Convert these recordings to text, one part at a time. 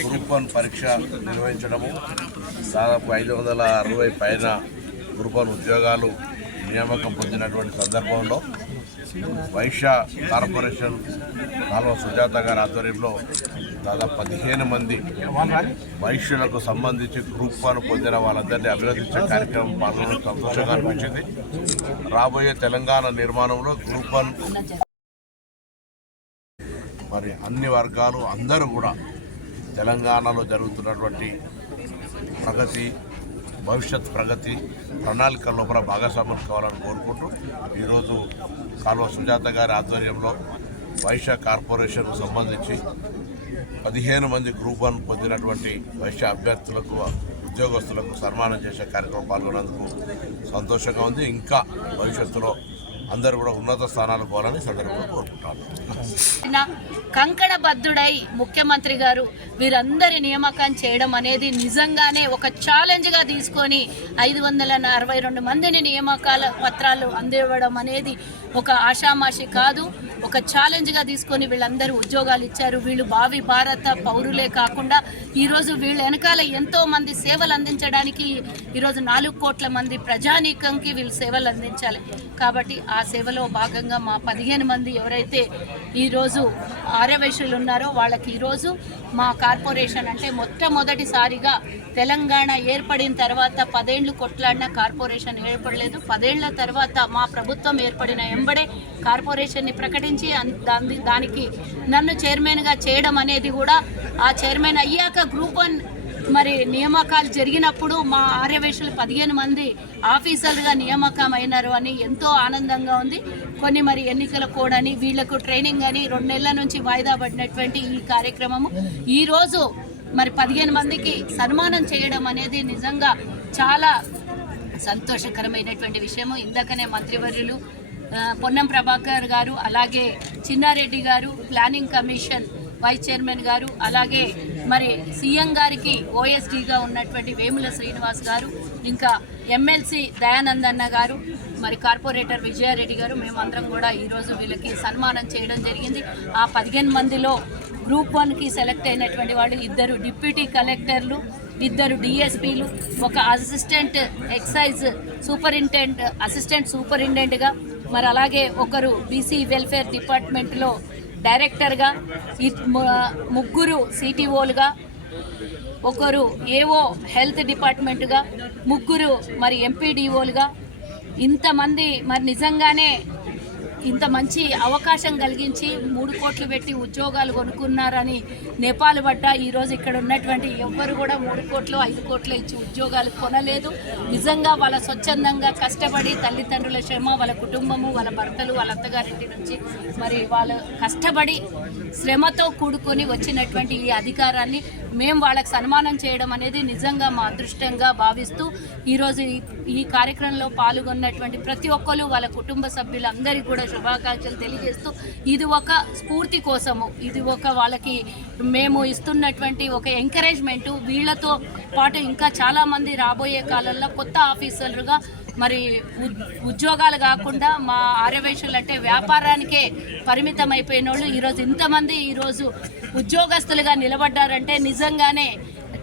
Group 1 పరీక్ష నిర్వహించడము, దాదాపు 560 పైన గ్రూప్ 1 ఉద్యోగాలు నియామకం పొందినటువంటి సందర్భంలో వైశ్య కార్పొరేషన్ కాలువ సుజాత గారి ఆధ్వర్యంలో దాదాపు 15 మంది వైశ్యులకు సంబంధించి గ్రూప్ 1 పొందిన వాళ్ళందరినీ అభినందించే కార్యక్రమం పాల్గొనడం సంతోషంగా అనిపించింది. రాబోయే తెలంగాణ నిర్మాణంలో గ్రూప్ 1 మరి అన్ని వర్గాలు అందరూ కూడా తెలంగాణలో జరుగుతున్నటువంటి ప్రగతి, భవిష్యత్ ప్రగతి ప్రణాళిక లోపల భాగస్వాములు కావాలని కోరుకుంటూ ఈరోజు కాలువ సుజాత గారి ఆధ్వర్యంలో వైశ్య కార్పొరేషన్కు సంబంధించి 15 మంది గ్రూప్ 1 పొందినటువంటి వైశ్య అభ్యర్థులకు, ఉద్యోగస్తులకు సన్మానం చేసే కార్యక్రమం పాల్గొన్నందుకు సంతోషంగా ఉంది. ఇంకా భవిష్యత్తులో అందరూ కూడా ఉన్నత స్థానాలు పోవాలని సందర్భంగా కోరుకుంటున్నాను. కంకణబద్ధుడై ముఖ్యమంత్రి గారు వీరందరి నియామకం చేయడం అనేది నిజంగానే ఒక ఛాలెంజ్గా తీసుకొని 562 మందిని నియామకాల పత్రాలు అందివ్వడం అనేది ఒక ఆషామాషి కాదు, ఒక ఛాలెంజ్గా తీసుకొని వీళ్ళందరూ ఉద్యోగాలు ఇచ్చారు. వీళ్ళు భావి భారత పౌరులే కాకుండా ఈరోజు వీళ్ళ వెనకాల ఎంతో మంది సేవలు అందించడానికి ఈరోజు 4 కోట్ల మంది ప్రజానీకంకి వీళ్ళు సేవలు అందించాలి. కాబట్టి ఆ సేవలో భాగంగా మా 15 మంది ఎవరైతే ఈరోజు ఆర్యవైశ్యులు ఉన్నారో వాళ్ళకి ఈరోజు మా కార్పొరేషన్ అంటే మొట్టమొదటిసారిగా తెలంగాణ ఏర్పడిన తర్వాత 10 ఏళ్ళు కొట్లాడిన కార్పొరేషన్ ఏర్పడలేదు. 10 ఏళ్ల తర్వాత మా ప్రభుత్వం ఏర్పడిన ఎంబడే కార్పొరేషన్ని ప్రకటించి దానికి నన్ను చైర్మన్గా చేయడం అనేది కూడా, ఆ చైర్మన్ అయ్యాక గ్రూప్ 1 మరి నియామకాలు జరిగినప్పుడు మా ఆర్యవైశ్యులు 15 మంది ఆఫీసర్లుగా నియామకం అయినారు అని ఎంతో ఆనందంగా ఉంది. కొన్ని మరి ఎన్నికల కోడ్ అని వీళ్లకు ట్రైనింగ్ అని 2 నెలల నుంచి వాయిదా పడినటువంటి ఈ కార్యక్రమము ఈరోజు మరి 15 మందికి సన్మానం చేయడం అనేది నిజంగా చాలా సంతోషకరమైనటువంటి విషయము. ఇందాకనే మంత్రివర్యులు పొన్నం ప్రభాకర్ గారు, అలాగే చిన్నారెడ్డి గారు, ప్లానింగ్ కమిషన్ వైస్ చైర్మన్ గారు, అలాగే మరి సీఎం గారికి ఓఎస్డీగా ఉన్నటువంటి వేముల శ్రీనివాస్ గారు, ఇంకా ఎమ్మెల్సీ దయానంద్ అన్న గారు, మరి కార్పొరేటర్ విజయారెడ్డి గారు, మేమందరం కూడా ఈరోజు వీళ్ళకి సన్మానం చేయడం జరిగింది. ఆ 15 మందిలో గ్రూప్ 1కి సెలెక్ట్ అయినటువంటి వాళ్ళు 2 డిప్యూటీ కలెక్టర్లు, 2 డిఎస్పీలు, ఒక అసిస్టెంట్ ఎక్సైజ్ అసిస్టెంట్ సూపరింటెండెంట్గా, మరి అలాగే ఒకరు బీసీ వెల్ఫేర్ డిపార్ట్మెంట్లో డైరెక్టర్గా, 3 సిటీఓలుగా, ఒకరు ఏఓ హెల్త్ డిపార్ట్మెంట్గా, 3 మరి ఎంపీడీఓలుగా, ఇంతమంది మరి నిజంగానే ఇంత మంచి అవకాశం కలిగించి 3 కోట్లు పెట్టి ఉద్యోగాలు కొనుక్కున్నారని నేపాల్ పడ్డ ఈరోజు ఇక్కడ ఉన్నటువంటి ఎవ్వరు కూడా 3 కోట్లు 5 కోట్లు ఇచ్చి ఉద్యోగాలు కొనలేదు. నిజంగా వాళ్ళ స్వచ్ఛందంగా కష్టపడి తల్లిదండ్రుల శ్రమ, వాళ్ళ కుటుంబము, వాళ్ళ భర్తలు, వాళ్ళ అత్తగారింటి నుంచి మరి వాళ్ళు కష్టపడి శ్రమతో కూడుకొని వచ్చినటువంటి ఈ అధికారాన్ని మేము వాళ్ళకి సన్మానం చేయడం అనేది నిజంగా మా అదృష్టంగా భావిస్తూ ఈరోజు ఈ కార్యక్రమంలో పాల్గొన్నటువంటి ప్రతి ఒక్కరు వాళ్ళ కుటుంబ సభ్యులందరికీ కూడా శుభాకాంక్షలు తెలియజేస్తూ, ఇది ఒక స్ఫూర్తి కోసము, ఇది ఒక వాళ్ళకి మేము ఇస్తున్నటువంటి ఒక ఎంకరేజ్మెంట్. వీళ్ళతో పాటు ఇంకా చాలామంది రాబోయే కాలంలో కొత్త ఆఫీసర్లుగా మరి ఉద్యోగాలు కాకుండా మా ఆర్యవైశ్యులు అంటే వ్యాపారానికే పరిమితం అయిపోయిన వాళ్ళు ఈరోజు ఇంతమంది ఈరోజు ఉద్యోగస్తులుగా నిలబడ్డారంటే నిజంగానే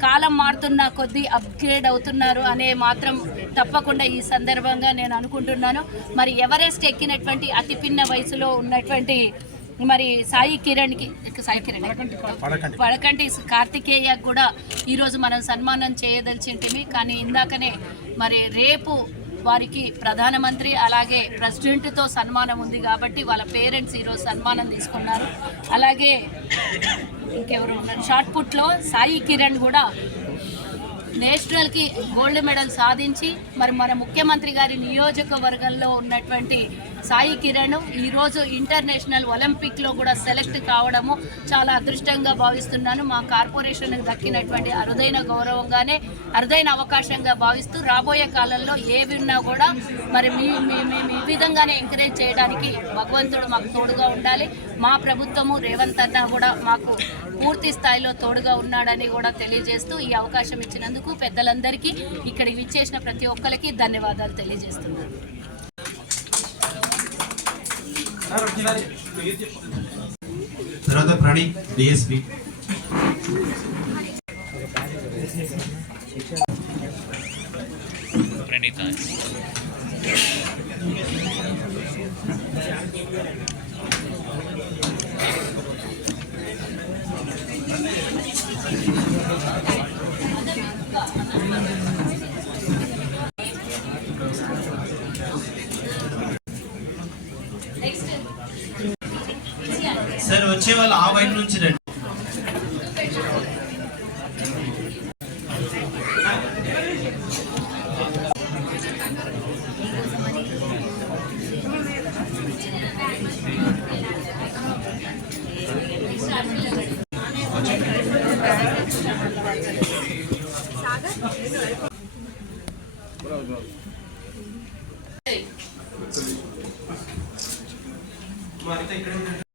కాలం మారుతున్న కొద్దీ అప్గ్రేడ్ అవుతున్నారు అనే మాత్రం తప్పకుండా ఈ సందర్భంగా నేను అనుకుంటున్నాను. మరి ఎవరెస్ట్ ఎక్కినటువంటి అతి పిన్న వయసులో ఉన్నటువంటి మరి సాయి కిరణ్ పడకంటి కార్తికేయ కూడా ఈరోజు మనం సన్మానం చేయదలిచింటిమి. కానీ ఇందాకనే మరి రేపు వారికి ప్రధానమంత్రి అలాగే ప్రెసిడెంట్తో సన్మానం ఉంది కాబట్టి వాళ్ళ పేరెంట్స్ ఈరోజు సన్మానం తీసుకున్నారు. అలాగే ఇంకెవరు ఉన్నారు, షార్ట్ పుట్లో సాయి కిరణ్ కూడా నేషనల్కి గోల్డ్ మెడల్ సాధించి మరి మన ముఖ్యమంత్రి గారి నియోజకవర్గంలో ఉన్నటువంటి సాయి కిరణ్ ఈరోజు ఇంటర్నేషనల్ ఒలింపిక్లో కూడా సెలెక్ట్ కావడము చాలా అదృష్టంగా భావిస్తున్నాను. మా కార్పొరేషన్కి దక్కినటువంటి అరుదైన గౌరవంగానే, అరుదైన అవకాశంగా భావిస్తూ రాబోయే కాలంలో ఏవిన్నా కూడా మరి మేము ఈ విధంగానే ఎంకరేజ్ చేయడానికి భగవంతుడు మాకు తోడుగా ఉండాలి. మా ప్రభుత్వము రేవంత్ అన్న కూడా మాకు పూర్తి స్థాయిలో తోడుగా ఉన్నాడని కూడా తెలియజేస్తూ ఈ అవకాశం ఇచ్చినందుకు పెద్దలందరికీ, ఇక్కడికి విచ్చేసిన ప్రతి ఒక్కరికి ధన్యవాదాలు తెలియజేస్తున్నాను. తర్వాత ప్రణీత్ డిఎస్పీ. అనిత. సార్ వచ్చే వాళ్ళు ఆ వైపు నుంచి రండి.